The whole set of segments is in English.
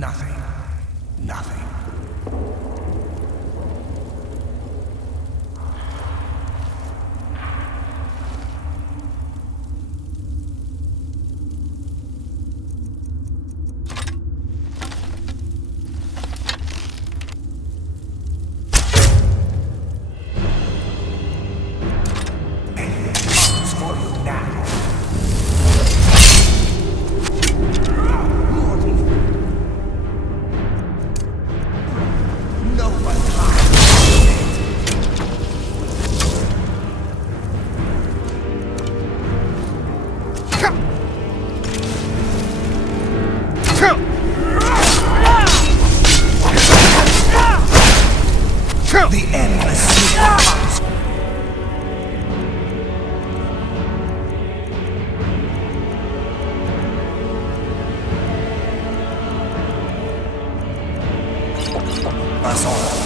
Nothing. Nothing. The endless comes. Us all.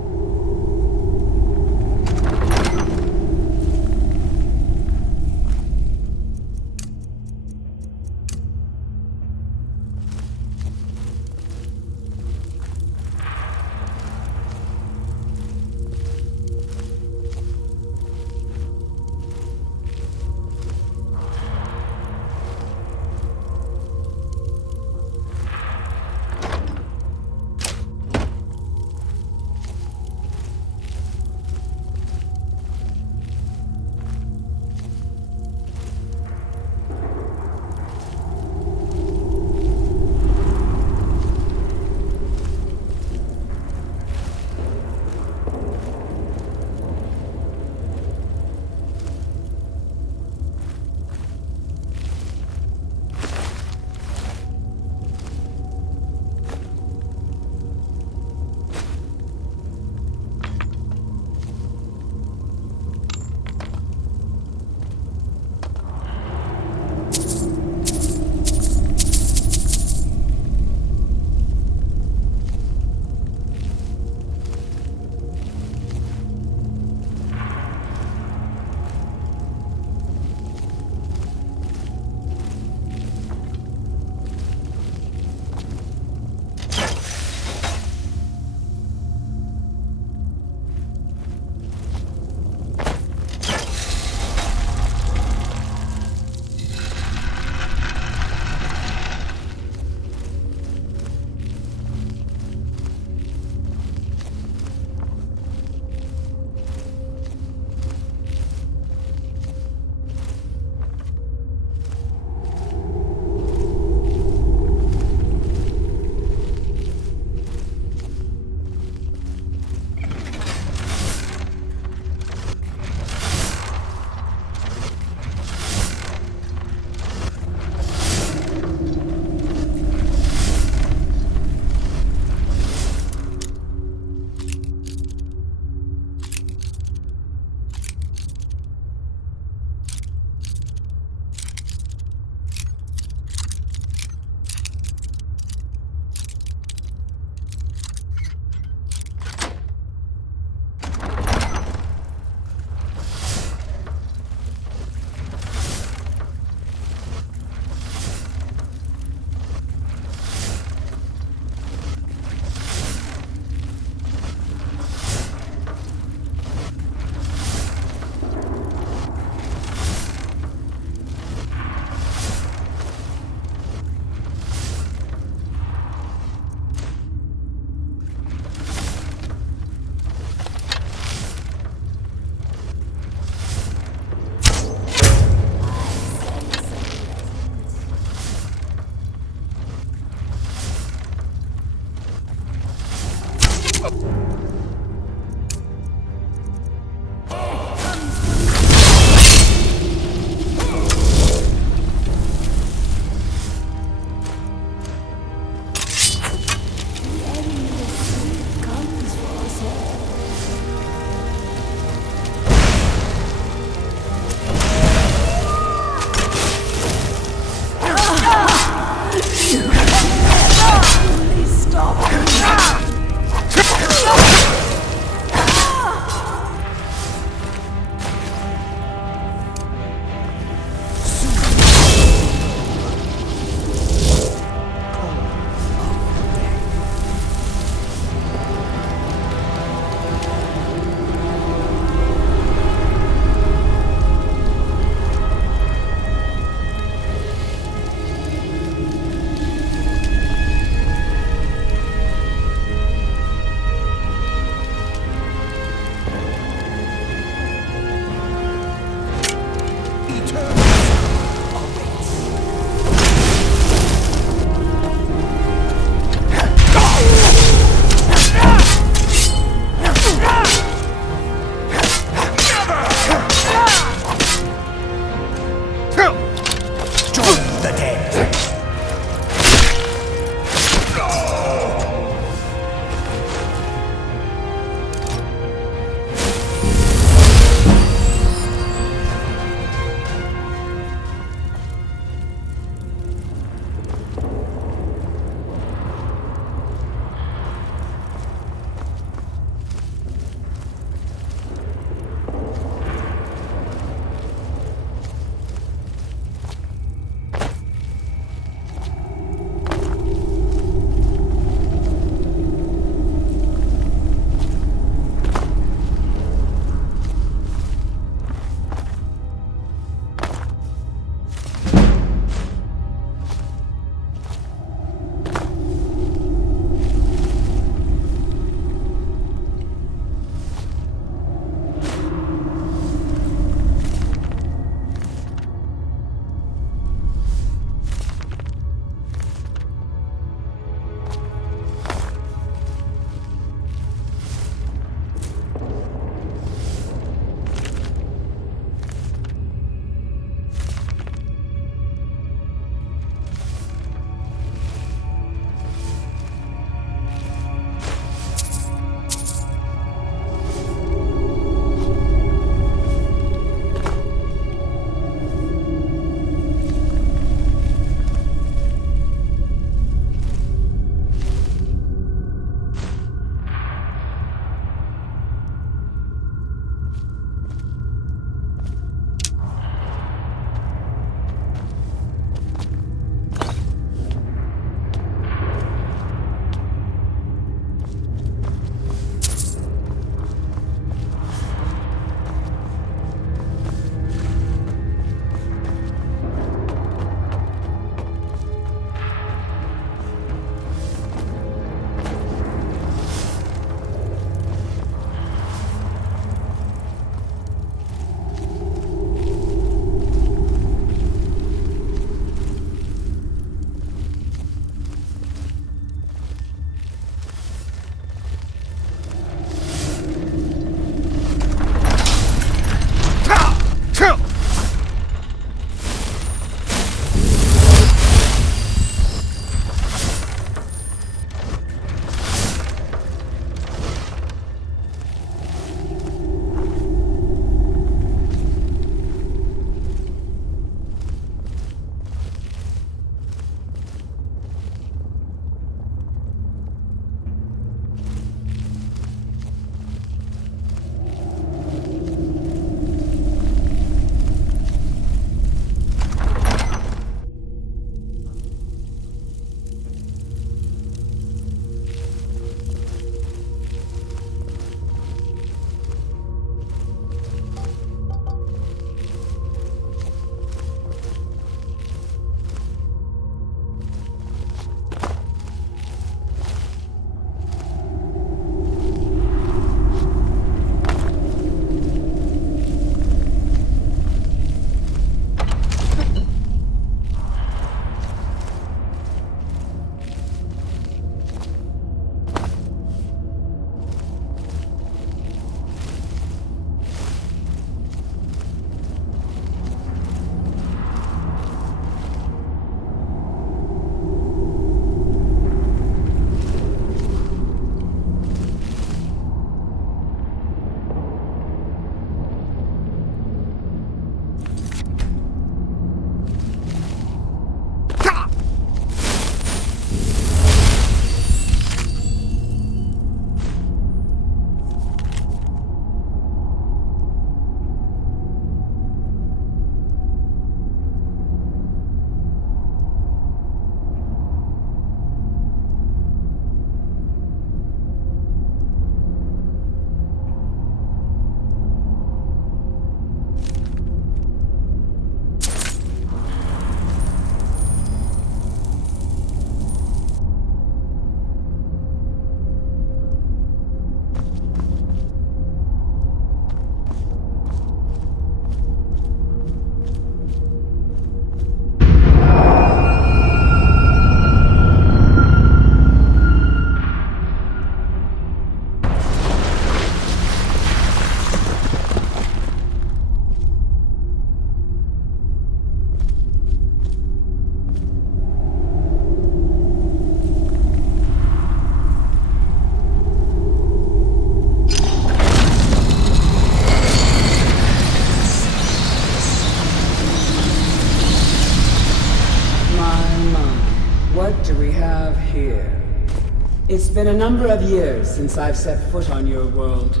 It's been a number of years since I've set foot on your world.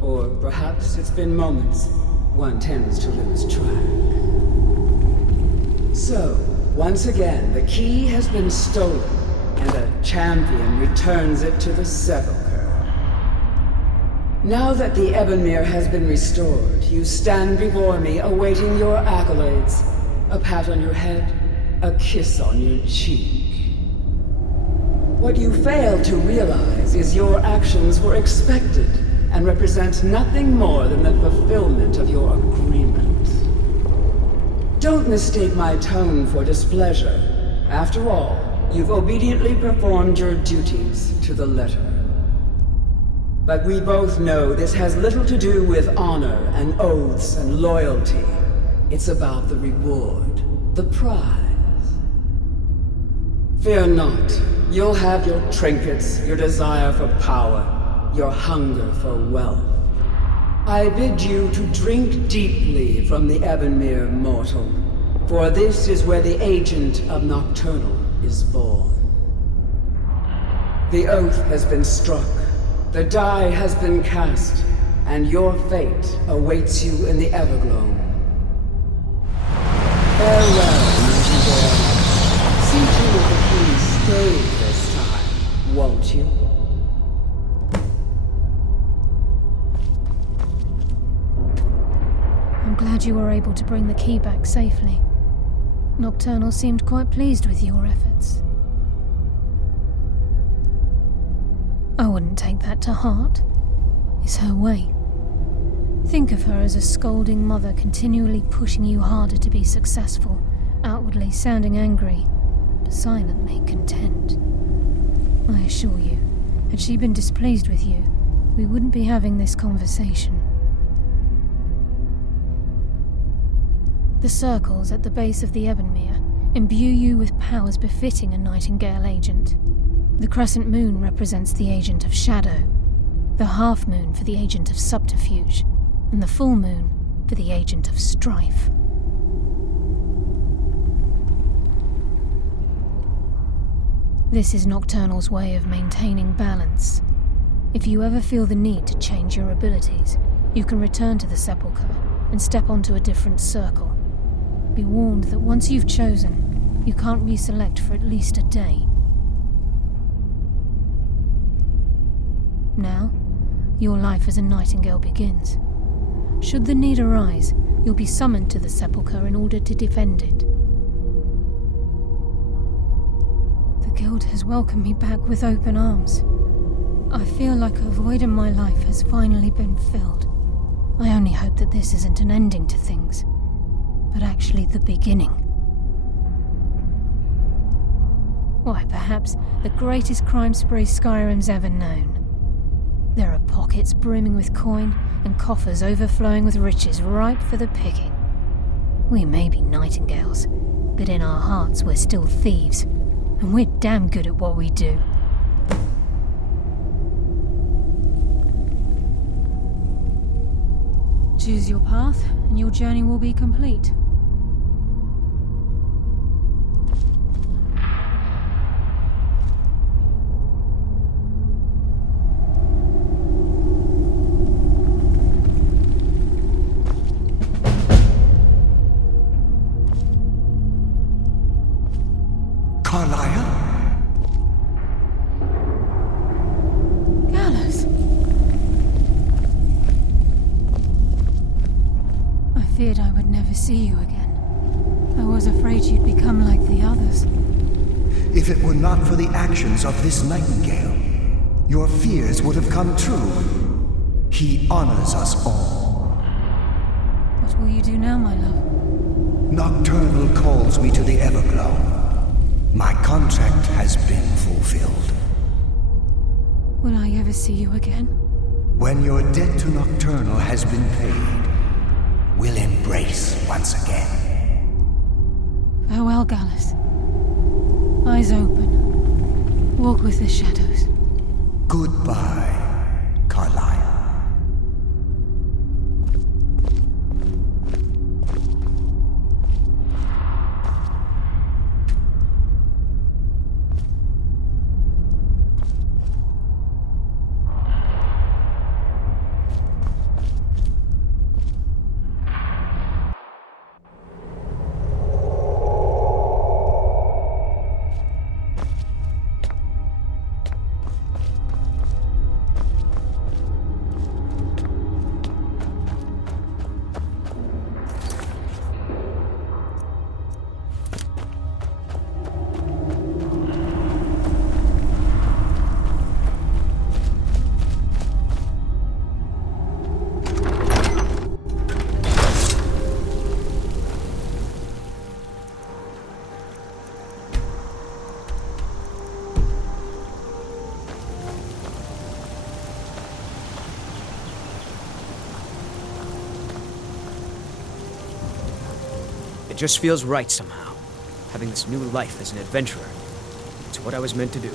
Or perhaps it's been moments. One tends to lose track. So, once again, the key has been stolen, and a champion returns it to the sepulchre. Now that the ebonmere has been restored, you stand before me awaiting your accolades. A pat on your head, a kiss on your cheek. What you fail to realize is your actions were expected and represent nothing more than the fulfillment of your agreement. Don't mistake my tone for displeasure. After all, you've obediently performed your duties to the letter. But we both know this has little to do with honor and oaths and loyalty. It's about the reward, the prize. Fear not. You'll have your trinkets, your desire for power, your hunger for wealth. I bid you to drink deeply from the ebonmere, mortal, for this is where the agent of Nocturnal is born. The oath has been struck, the die has been cast, and your fate awaits you in the Evergloam. Farewell, Nightingale. See to it the key stays this time, won't you? I'm glad you were able to bring the key back safely. Nocturnal seemed quite pleased with your efforts. I wouldn't take that to heart. It's her way. Think of her as a scolding mother continually pushing you harder to be successful, outwardly sounding angry, but silently content. I assure you, had she been displeased with you, we wouldn't be having this conversation. The circles at the base of the ebonmere imbue you with powers befitting a Nightingale agent. The crescent moon represents the agent of shadow, the half moon for the agent of subterfuge, and the full moon for the agent of strife. This is Nocturnal's way of maintaining balance. If you ever feel the need to change your abilities, you can return to the sepulchre and step onto a different circle. Be warned that once you've chosen, you can't reselect for at least a day. Now, your life as a Nightingale begins. Should the need arise, you'll be summoned to the sepulchre in order to defend it. The Guild has welcomed me back with open arms. I feel like a void in my life has finally been filled. I only hope that this isn't an ending to things, but actually the beginning. Why, perhaps the greatest crime spree Skyrim's ever known. There are pockets brimming with coin and coffers overflowing with riches ripe for the picking. We may be Nightingales, but in our hearts we're still thieves, and we're damn good at what we do. Choose your path, and your journey will be complete. Feared I would never see you again. I was afraid you'd become like the others. If it were not for the actions of this Nightingale, your fears would have come true. He honors us all. What will you do now, my love? Nocturnal calls me to the Everglow. My contract has been fulfilled. Will I ever see you again? When your debt to Nocturnal has been paid, we'll embrace once again. Farewell, Gallus. Eyes open. Walk with the shadows. Goodbye, Carlisle. It just feels right somehow. Having this new life as an adventurer. It's what I was meant to do.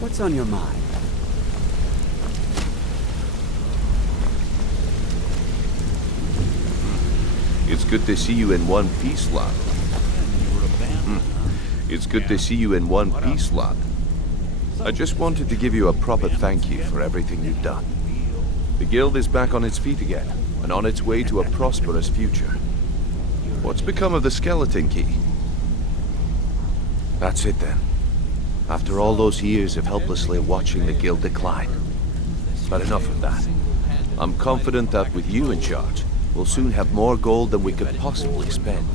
What's on your mind? It's good to see you in one piece, lad. It's good to see you in one piece, lad. I just wanted to give you a proper thank you for everything you've done. The guild is back on its feet again, and on its way to a prosperous future. What's become of the skeleton key? That's it then. After all those years of helplessly watching the guild decline. But enough of that. I'm confident that with you in charge, we'll soon have more gold than we could possibly spend.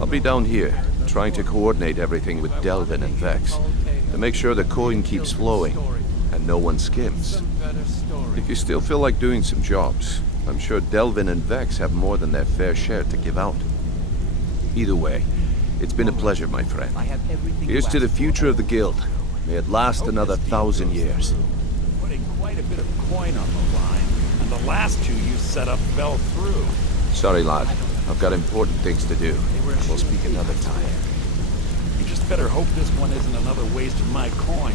I'll be down here, trying to coordinate everything with Delvin and Vex, to make sure the coin keeps flowing, and no one skims. If you still feel like doing some jobs, I'm sure Delvin and Vex have more than their fair share to give out. Either way, it's been a pleasure, my friend. Here's to the future of the guild. May it last another 1,000 years. Putting quite a bit of coin on the line, and the last two you set up fell through. Sorry, lad. I've got important things to do. We'll speak another time. You just better hope this one isn't another waste of my coin.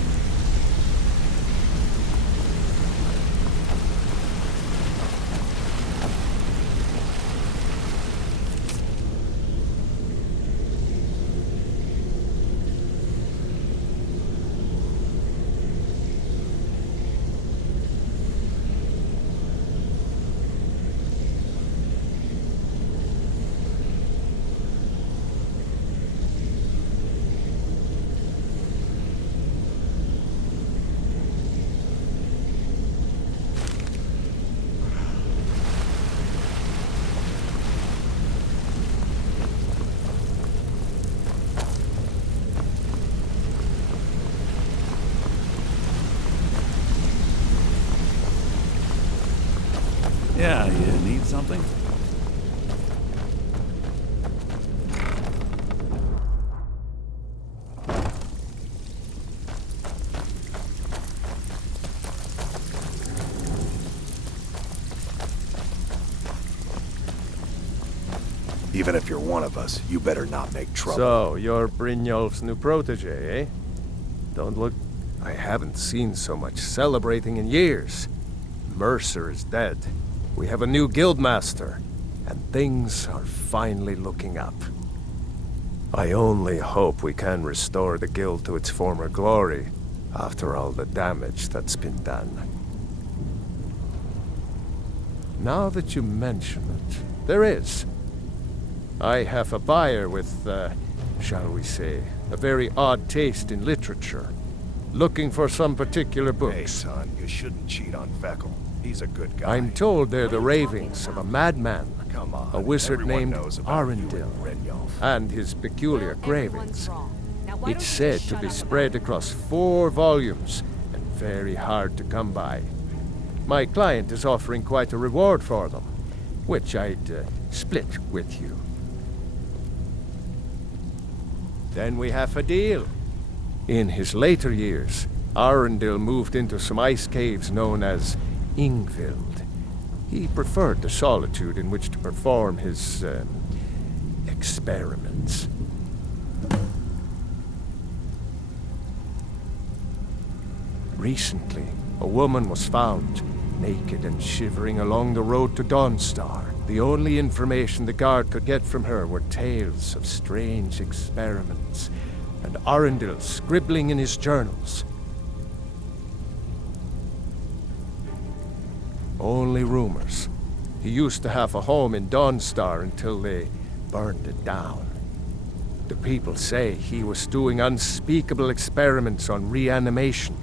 Yeah, you need something? Even if you're one of us, you better not make trouble. So, you're Brynjolf's new protege, eh? Don't look... I haven't seen so much celebrating in years. Mercer is dead. We have a new guildmaster, and things are finally looking up. I only hope we can restore the guild to its former glory, after all the damage that's been done. Now that you mention it, there is. I have a buyer with, shall we say, a very odd taste in literature, looking for some particular books. Hey, son, you shouldn't cheat on Feckle. He's a good guy. I'm told they're the ravings of a madman, Come on, a wizard everyone named knows about you Arundel, and Brynjolf. and his peculiar cravings. It's said to be spread across 4 volumes, and very hard to come by. My client is offering quite a reward for them, which I'd split with you. Then we have a deal. In his later years, Arundel moved into some ice caves known as Ingvild. He preferred the solitude in which to perform his, experiments. Recently, a woman was found, naked and shivering along the road to Dawnstar. The only information the guard could get from her were tales of strange experiments, and Arundel scribbling in his journals. Only rumors. He used to have a home in Dawnstar until they burned it down. The people say he was doing unspeakable experiments on reanimation,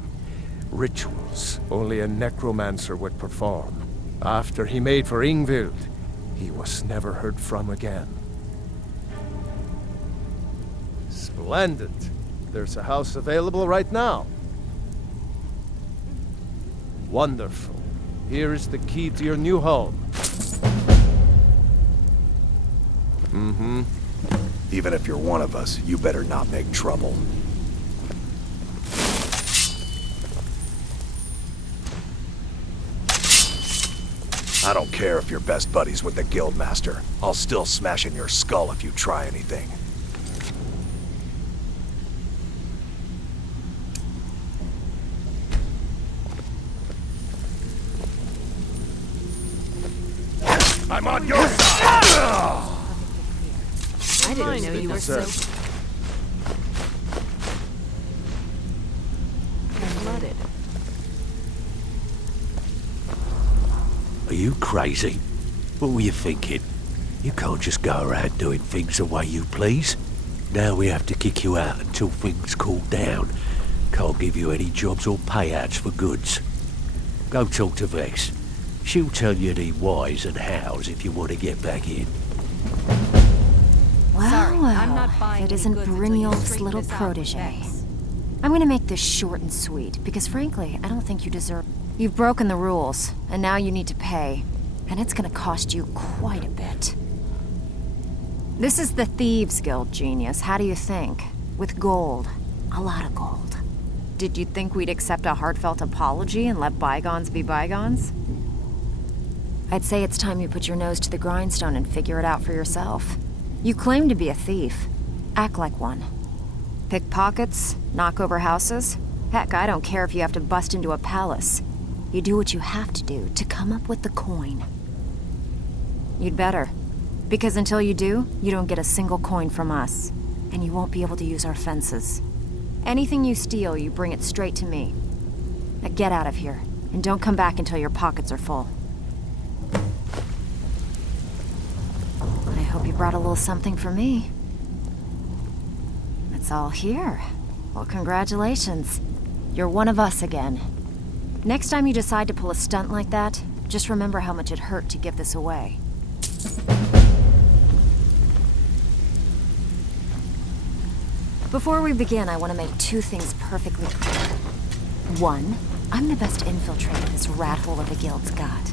rituals only a necromancer would perform. After he made for Ingvild, he was never heard from again. Splendid. There's a house available right now. Wonderful. Here is the key to your new home. Mm-hmm. Even if you're one of us, you better not make trouble. I don't care if you're best buddies with the Guildmaster. I'll still smash in your skull if you try anything. I'm on your side! I didn't know you were so blooded. Are you crazy? What were you thinking? You can't just go around doing things the way you please. Now we have to kick you out until things cool down. Can't give you any jobs or payouts for goods. Go talk to Vex. She'll tell you the whys and hows if you want to get back in. Well, Sorry, well, I'm not buying if it any isn't goods until you Brynjolf's straighten little this out, protege. Vex. I'm gonna make this short and sweet, because frankly, I don't think you deserve... You've broken the rules, and now you need to pay. And it's gonna cost you quite a bit. This is the Thieves Guild, Genius. How do you think? With gold. A lot of gold. Did you think we'd accept a heartfelt apology and let bygones be bygones? I'd say it's time you put your nose to the grindstone and figure it out for yourself. You claim to be a thief. Act like one. Pick pockets, knock over houses. Heck, I don't care if you have to bust into a palace. You do what you have to do to come up with the coin. You'd better. Because until you do, you don't get a single coin from us. And you won't be able to use our fences. Anything you steal, you bring it straight to me. Now get out of here, and don't come back until your pockets are full. I hope you brought a little something for me. It's all here. Well, congratulations. You're one of us again. Next time you decide to pull a stunt like that, just remember how much it hurt to give this away. Before we begin, I want to make two things perfectly clear. One, I'm the best infiltrator this rat hole of a guild's got.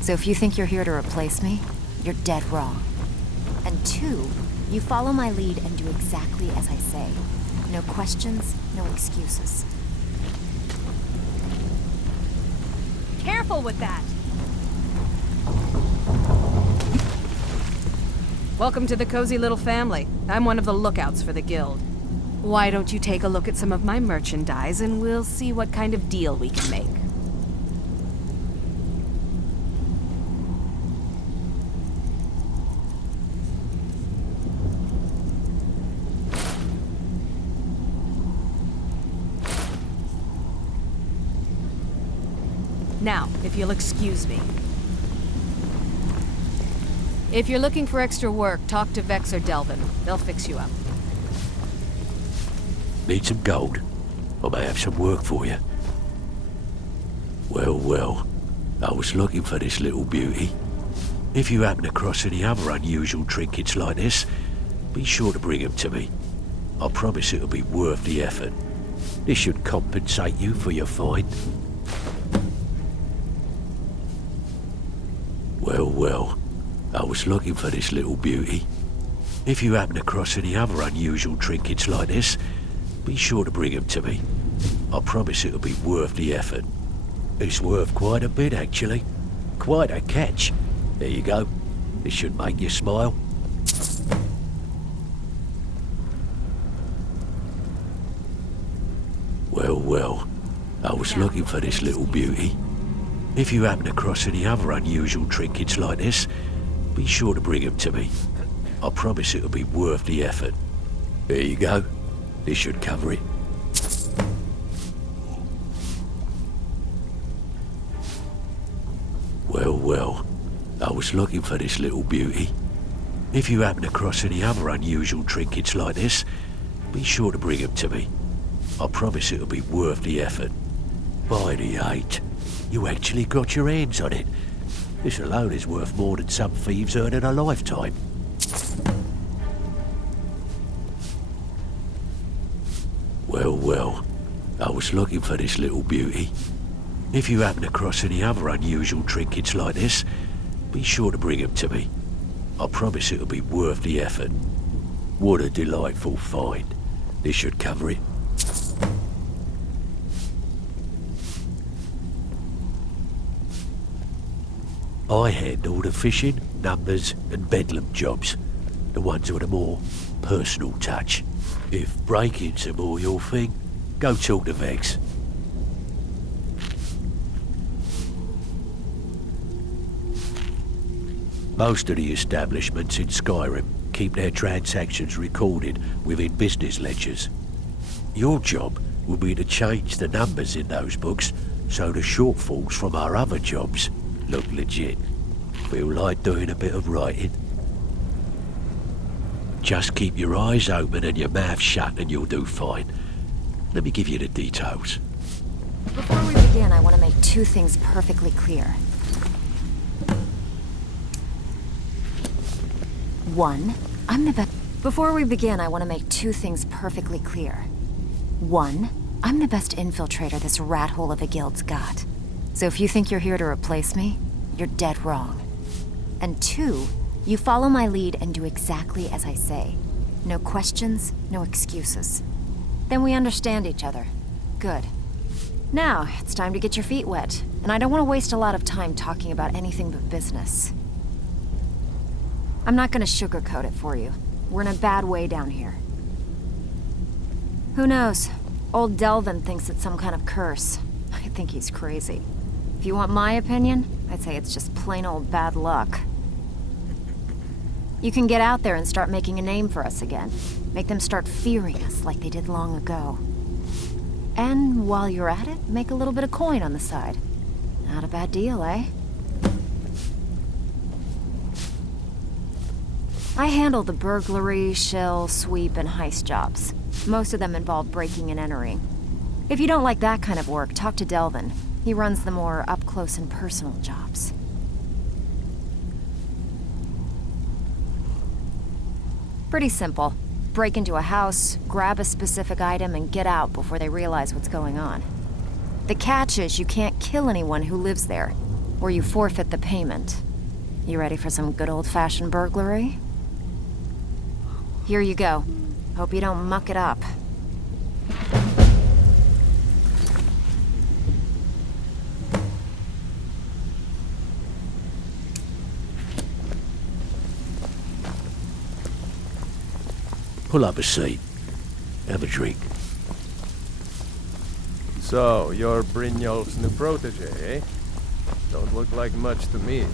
So if you think you're here to replace me, you're dead wrong. And two, you follow my lead and do exactly as I say. No questions, no excuses. Careful with that! Welcome to the cozy little family. I'm one of the lookouts for the guild. Why don't you take a look at some of my merchandise and we'll see what kind of deal we can make. Now, if you'll excuse me. If you're looking for extra work, talk to Vex or Delvin. They'll fix you up. Need some gold? I may have some work for you. Well, well. I was looking for this little beauty. If you happen across any other unusual trinkets like this, be sure to bring them to me. I promise it'll be worth the effort. This should compensate you for your find. Well, well. I was looking for this little beauty. If you happen across any other unusual trinkets like this, be sure to bring them to me. I promise it'll be worth the effort. It's worth quite a bit, actually. Quite a catch. There you go. This should make you smile. Well, well. I was looking for this little beauty. If you happen across any other unusual trinkets like this, be sure to bring them to me. I promise it'll be worth the effort. There you go. This should cover it. Well, well. I was looking for this little beauty. If you happen across any other unusual trinkets like this, be sure to bring them to me. I promise it'll be worth the effort. By the 8, you actually got your hands on it. This alone is worth more than some thieves earn in a lifetime. Well, well. I was looking for this little beauty. If you happen across any other unusual trinkets like this, be sure to bring them to me. I promise it'll be worth the effort. What a delightful find. This should cover it. I handle the fishing, numbers and bedlam jobs. The ones with a more personal touch. If break-ins are more your thing, go talk to Vex. Most of the establishments in Skyrim keep their transactions recorded within business ledgers. Your job will be to change the numbers in those books so the shortfalls from our other jobs look legit. Feel like doing a bit of writing? Just keep your eyes open and your mouth shut and you'll do fine. Let me give you the details. Before we begin, I want to make two things perfectly clear. One, I'm the best. Before we begin, I want to make two things perfectly clear. One, I'm the best infiltrator this rat hole of a guild's got. So if you think you're here to replace me, you're dead wrong. And two, you follow my lead and do exactly as I say. No questions, no excuses. Then we understand each other. Good. Now, it's time to get your feet wet, and I don't want to waste a lot of time talking about anything but business. I'm not gonna sugarcoat it for you. We're in a bad way down here. Who knows? Old Delvin thinks it's some kind of curse. I think he's crazy. If you want my opinion, I'd say it's just plain old bad luck. You can get out there and start making a name for us again. Make them start fearing us like they did long ago. And while you're at it, make a little bit of coin on the side. Not a bad deal, eh? I handle the burglary, shell, sweep, and heist jobs. Most of them involve breaking and entering. If you don't like that kind of work, talk to Delvin. He runs the more up-close and personal jobs. Pretty simple. Break into a house, grab a specific item, and get out before they realize what's going on. The catch is you can't kill anyone who lives there, or you forfeit the payment. You ready for some good old-fashioned burglary? Here you go. Hope you don't muck it up. Pull up a seat. Have a drink. So, you're Brynjolf's new protege, eh? Don't look like much to me.